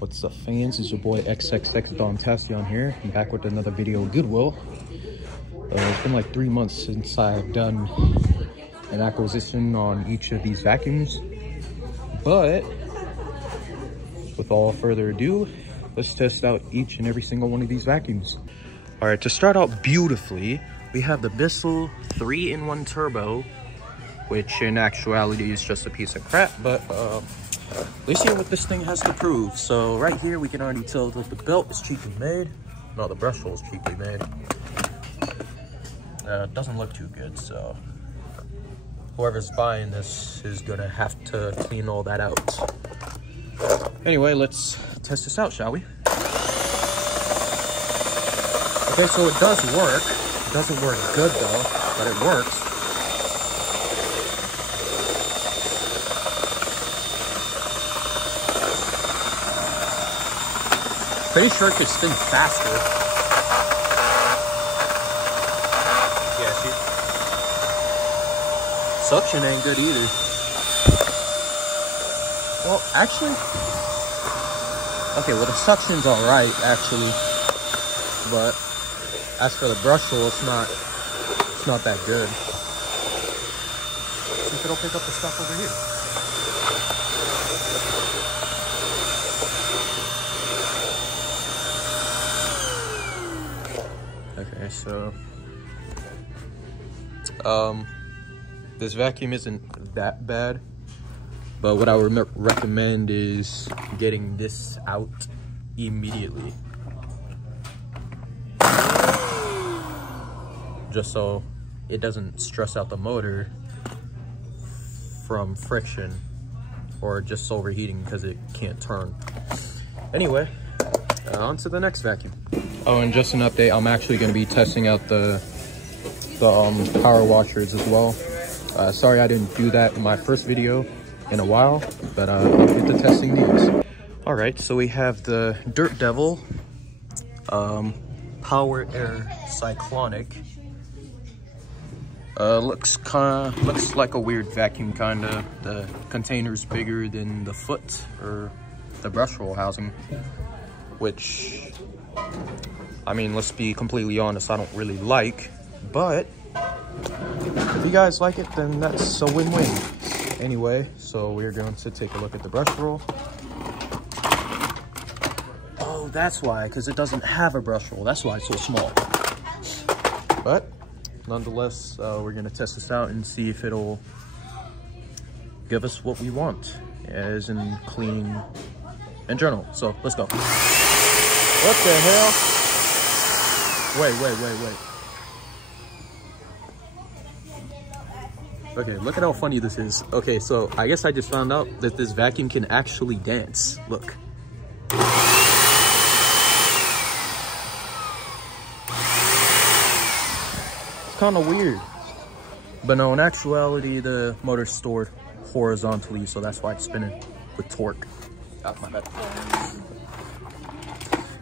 What's up, fans? It's your boy XXX Don Tassion here. I'm back with another video of Goodwill. It's been like 3 months since I've done an acquisition on each of these vacuums, but with all further ado, let's test out each and every single one of these vacuums. All right, to start out beautifully, we have the Bissell 3-in-1 Turbo, which in actuality is just a piece of crap, but let's see what this thing has to prove. So right here, we can already tell that the belt is cheaply made. No, the brush hole is cheaply made. It doesn't look too good, so whoever's buying this is gonna have to clean all that out. Anyway, let's test this out, shall we? Okay, so it does work. It doesn't work good though, but it works. Pretty sure it could spin faster. Yeah, see? Suction ain't good either. Well, actually, okay, well the suction's alright, actually. But as for the brush hole, it's not that good. See if it'll pick up the stuff over here. Okay, so this vacuum isn't that bad, but what I would recommend is getting this out immediately, just so it doesn't stress out the motor from friction or just overheating because it can't turn. Anyway, on to the next vacuum. Oh, and just an update, I'm actually going to be testing out the power washers as well. Sorry I didn't do that in my first video in a while, but I'll get to testing these. All right, so we have the Dirt Devil Power Air Cyclonic. Looks like a weird vacuum, kinda. The container's bigger than the foot or the brush roll housing, which, I mean, let's be completely honest, I don't really like, but if you guys like it, then that's a win-win. Anyway, so we're going to take a look at the brush roll. Oh, that's why, because it doesn't have a brush roll. That's why it's so small. But nonetheless, we're going to test this out and see if it'll give us what we want, as in clean in general. So let's go. What the hell? Wait. Okay, look at how funny this is. Okay, so I guess I just found out that this vacuum can actually dance. Look. It's kind of weird. But no, in actuality, the motor's stored horizontally, so that's why it's spinning with torque. Oh, my bad.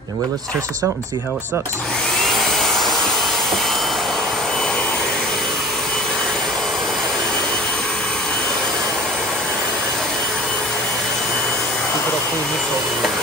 Anyway, let's test this out and see how it sucks. See if it'll clean this over here.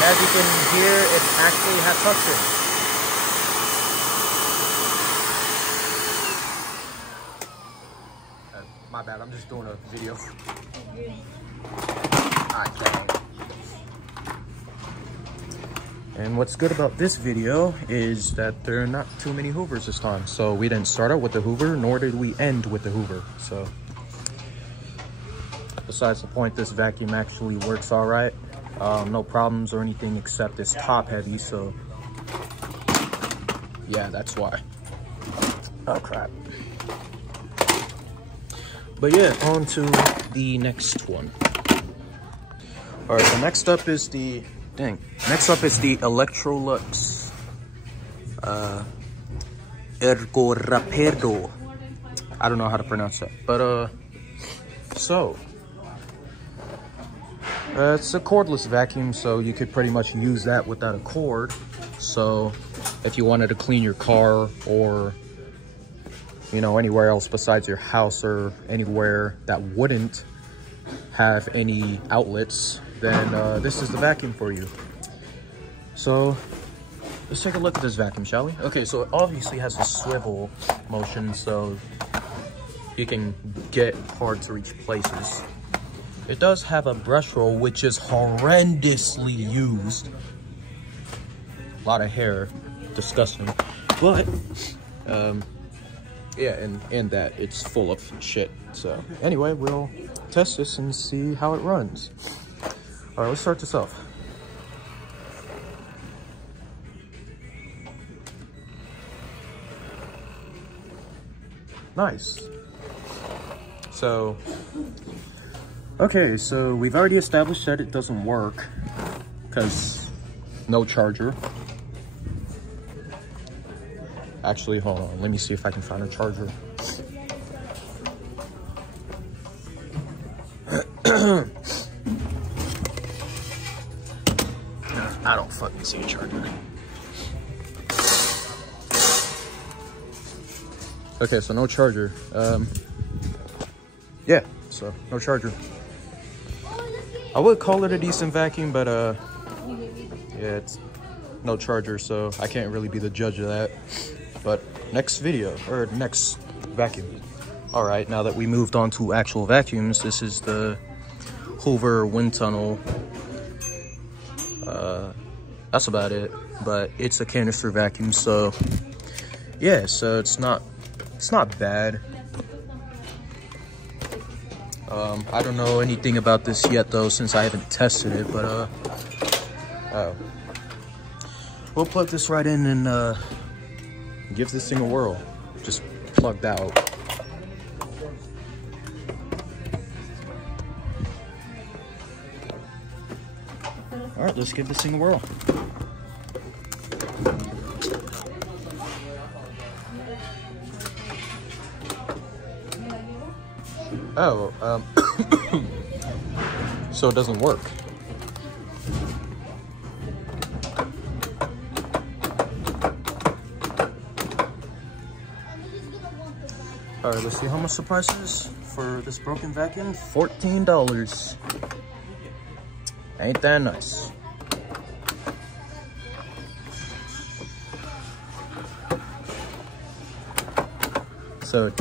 As you can hear, it actually has suction. My bad, I'm just doing a video. And what's good about this video is that there are not too many Hoovers this time. So we didn't start out with the Hoover, nor did we end with the Hoover. So besides the point, this vacuum actually works all right. No problems or anything, except it's top heavy, so yeah, that's why. Oh crap. But yeah, on to the next one. All right, so next up is the Electrolux Ergo Rapido. I don't know how to pronounce that, but so It's a cordless vacuum, so you could pretty much use that without a cord. So if you wanted to clean your car or, you know, anywhere else besides your house or anywhere that wouldn't have any outlets, then this is the vacuum for you. So let's take a look at this vacuum, shall we? Okay, so it obviously has a swivel motion, so you can get hard to reach places. It does have a brush roll, which is horrendously used. A lot of hair, disgusting. But, yeah, and that it's full of shit. So anyway, we'll test this and see how it runs. All right, let's start this off. Nice. So, okay, so we've already established that it doesn't work because no charger. Actually, hold on, let me see if I can find a charger. I don't fucking see a charger. Okay, so no charger. Yeah, so no charger. I would call it a decent vacuum, but yeah, it's no charger, so I can't really be the judge of that. But next video, or next vacuum. All right, now that we moved on to actual vacuums, this is the Hoover wind tunnel. That's about it, but it's a canister vacuum, so yeah, so it's not bad. I don't know anything about this yet though, since I haven't tested it, but we'll plug this right in and give this thing a whirl. Just plugged out. All right, let's give this thing a whirl. Oh, so it doesn't work. All right, let's see how much the price is for this broken vacuum. $14. Ain't that nice? So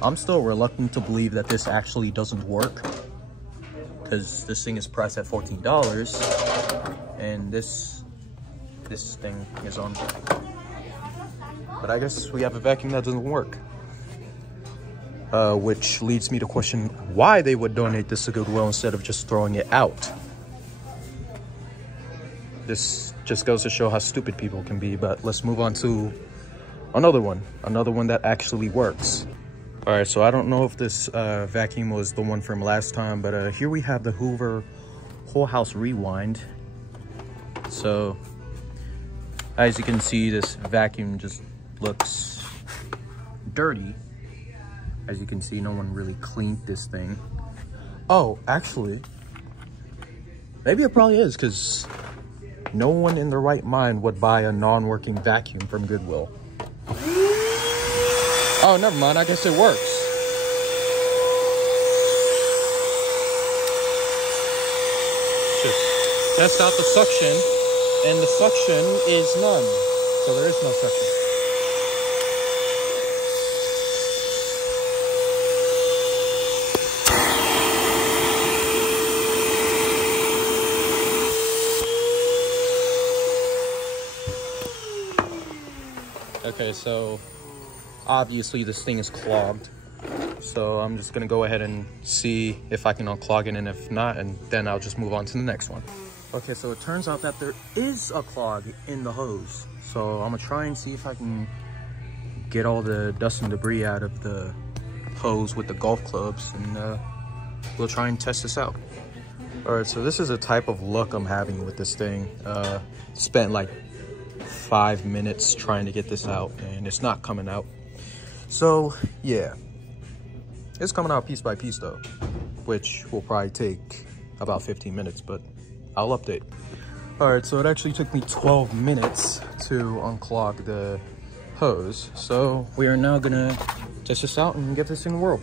I'm still reluctant to believe that this actually doesn't work, because this thing is priced at $14 and this thing is on. But I guess we have a vacuum that doesn't work, which leads me to question why they would donate this to Goodwill instead of just throwing it out. This just goes to show how stupid people can be. But let's move on to another one that actually works. All right, so I don't know if this vacuum was the one from last time, but here we have the Hoover Whole House Rewind. So as you can see, this vacuum just looks dirty. As you can see, no one really cleaned this thing. Oh, actually, maybe it probably is, because no one in their right mind would buy a non-working vacuum from Goodwill. Oh, never mind. I guess it works. Just test out the suction, and the suction is none. So there is no suction. Okay, so obviously this thing is clogged, so I'm just gonna go ahead and see if I can unclog it, and if not, and then I'll just move on to the next one. Okay, so it turns out that there is a clog in the hose, so I'm gonna try and see if I can get all the dust and debris out of the hose with the golf clubs, and we'll try and test this out. All right, so this is a type of luck I'm having with this thing. Spent like 5 minutes trying to get this out, and it's not coming out. So yeah, it's coming out piece by piece though, which will probably take about 15 minutes, but I'll update. All right, so it actually took me 12 minutes to unclog the hose. So we are now gonna test this out and get this thing whirl.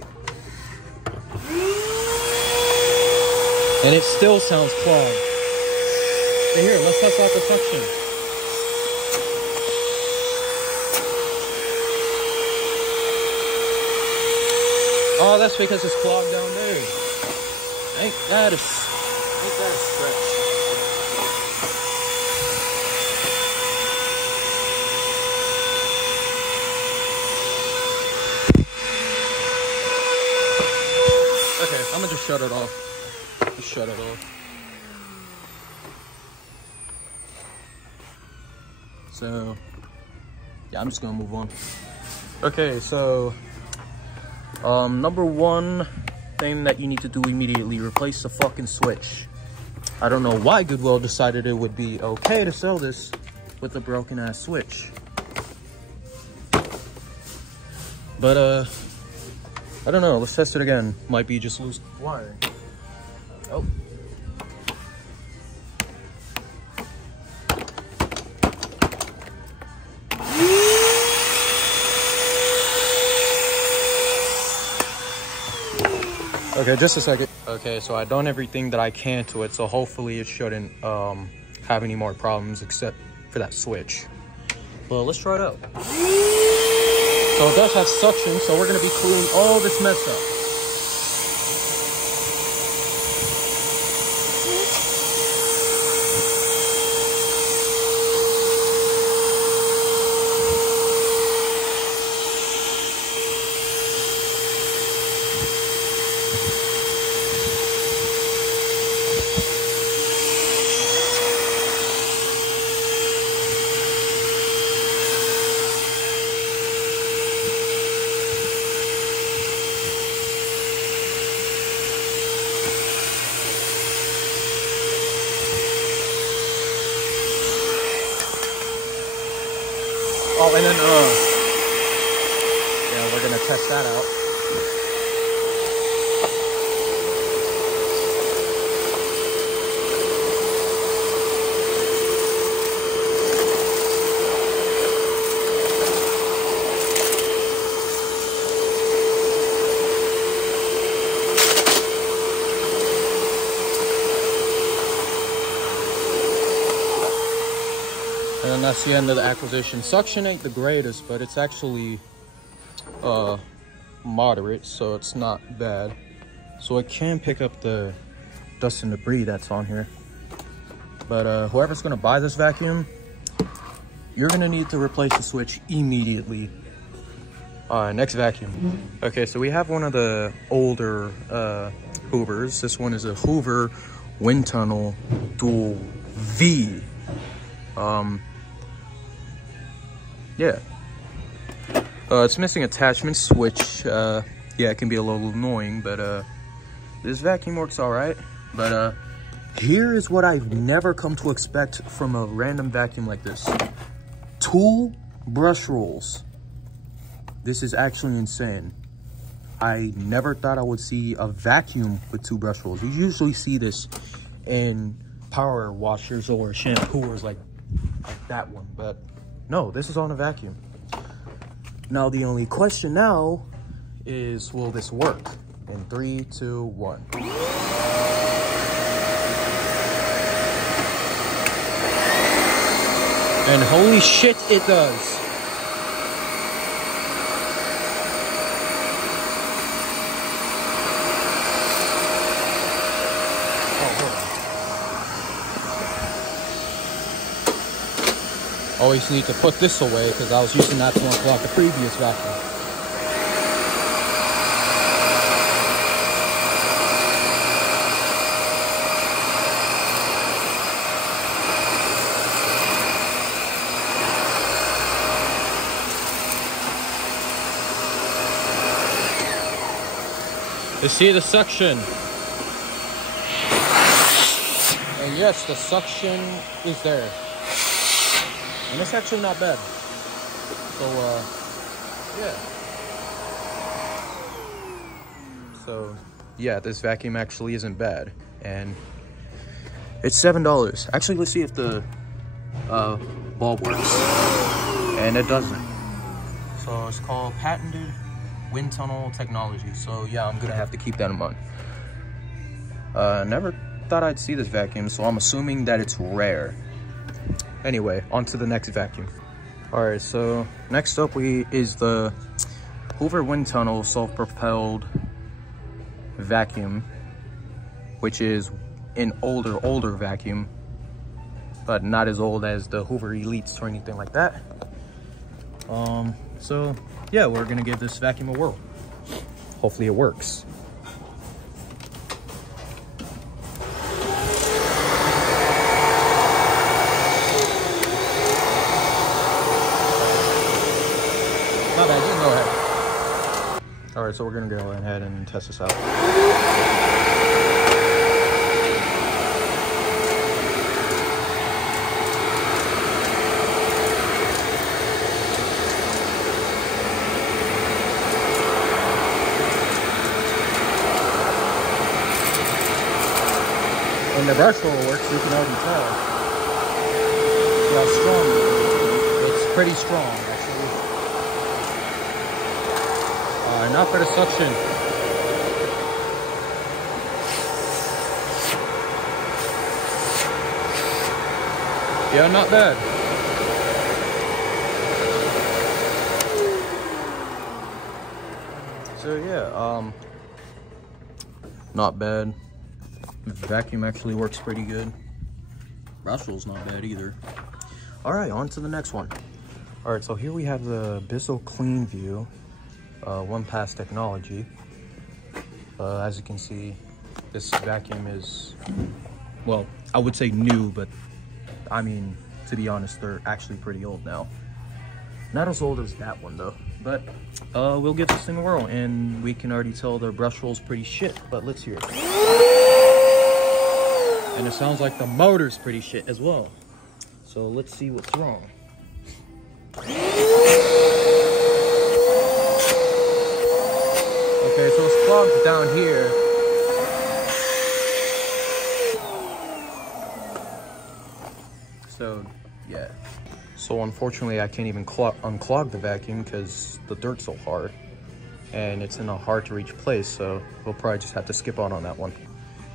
And it still sounds clogged. Hey, here, let's test out the suction. Oh, that's because it's clogged down there. Ain't that a stretch. Okay, I'm gonna just shut it off. Just shut it off. So, yeah, I'm just gonna move on. Okay, so, number one thing that you need to do immediately, replace the fucking switch. I don't know why Goodwill decided it would be okay to sell this with a broken ass switch. But, I don't know, let's test it again. Might be just loose wiring. Oh. Okay, just a second. Okay, so I've done everything that I can to it, so hopefully it shouldn't have any more problems except for that switch. But let's try it out. So it does have suction, so we're gonna be cleaning all this mess up. Oh, and then, yeah, we're gonna test that out. And that's the end of the acquisition. Suction ain't the greatest, but it's actually moderate, so it's not bad. So it can pick up the dust and debris that's on here. But whoever's gonna buy this vacuum, you're gonna need to replace the switch immediately. Next vacuum. Okay, so we have one of the older Hoovers. This one is a Hoover Wind Tunnel Dual V. Yeah. It's missing attachment switch. Yeah, it can be a little annoying, but this vacuum works all right. But here is what I've never come to expect from a random vacuum like this. 2 brush rolls. This is actually insane. I never thought I would see a vacuum with 2 brush rolls. You usually see this in power washers or shampooers like that one, but no, this is on a vacuum. Now the only question now is, will this work? In 3, 2, 1. And holy shit, it does. Always need to put this away because I was using that to unclog the previous vacuum. You see the suction? And yes, the suction is there. And it's actually not bad. So, yeah. So, yeah, this vacuum actually isn't bad. and it's $7. Actually, let's see if the bulb works. And it doesn't. So it's called patented wind tunnel technology. So yeah, I'm gonna have to keep that in mind. Never thought I'd see this vacuum, so I'm assuming that it's rare. Anyway, on to the next vacuum. All right, so next up is the Hoover wind tunnel self-propelled vacuum, which is an older vacuum, but not as old as the Hoover Elites or anything like that. So yeah, we're gonna give this vacuum a whirl. Hopefully it works. Not bad, you can go ahead. All right, so we're gonna go ahead and test this out. When the brush roll works, you can already tell. See how strong it is. It's pretty strong, actually. Not for the suction. Yeah, not bad. So yeah, not bad. Vacuum actually works pretty good. Brush roll's not bad either. All right, on to the next one. All right, so here we have the Bissell Clean View, one pass technology. As you can see, this vacuum is, well, I would say new, but I mean, to be honest, they're actually pretty old now. Not as old as that one though, but we'll give this thing a whirl, and we can already tell the brush roll's pretty shit, but let's hear it. And it sounds like the motor's pretty shit as well. So let's see what's wrong. Okay, so it's clogged down here. So, yeah. So unfortunately, I can't even unclog the vacuum because the dirt's so hard. And it's in a hard to reach place, so we'll probably just have to skip on that one.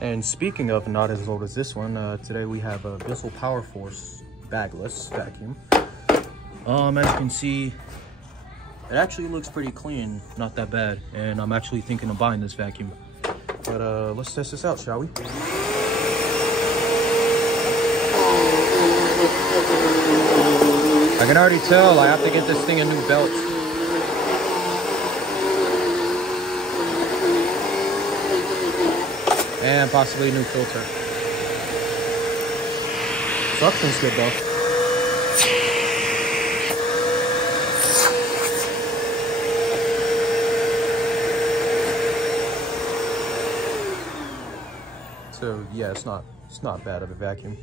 And speaking of not as old as this one, today we have a Bissell Power Force bagless vacuum. As you can see, it actually looks pretty clean, not that bad. And I'm actually thinking of buying this vacuum. But let's test this out, shall we? I can already tell I have to get this thing a new belt. And possibly a new filter. Suction's good though. So yeah, it's not bad of a vacuum.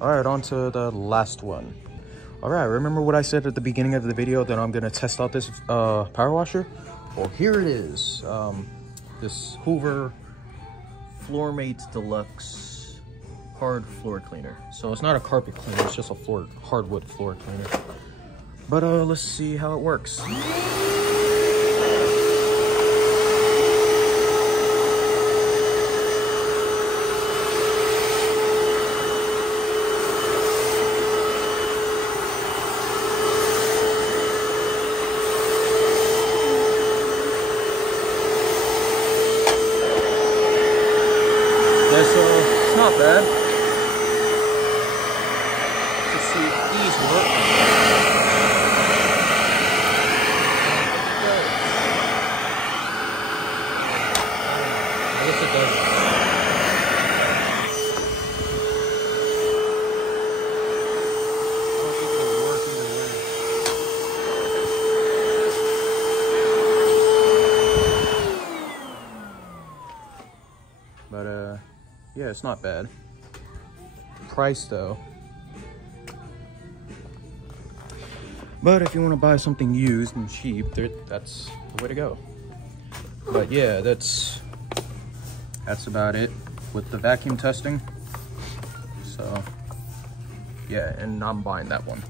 All right, on to the last one. All right, remember what I said at the beginning of the video that I'm gonna test out this power washer? Well, here it is. This Hoover Floor Mates Deluxe hard floor cleaner. So it's not a carpet cleaner, it's just a hardwood floor cleaner. But let's see how it works. So it's not bad. Let's see if these work. I guess it does. I don't think it'll work either way. But yeah, it's not bad. Price though. But if you want to buy something used and cheap, that's the way to go. But yeah, that's about it with the vacuum testing. So yeah, and I'm buying that one.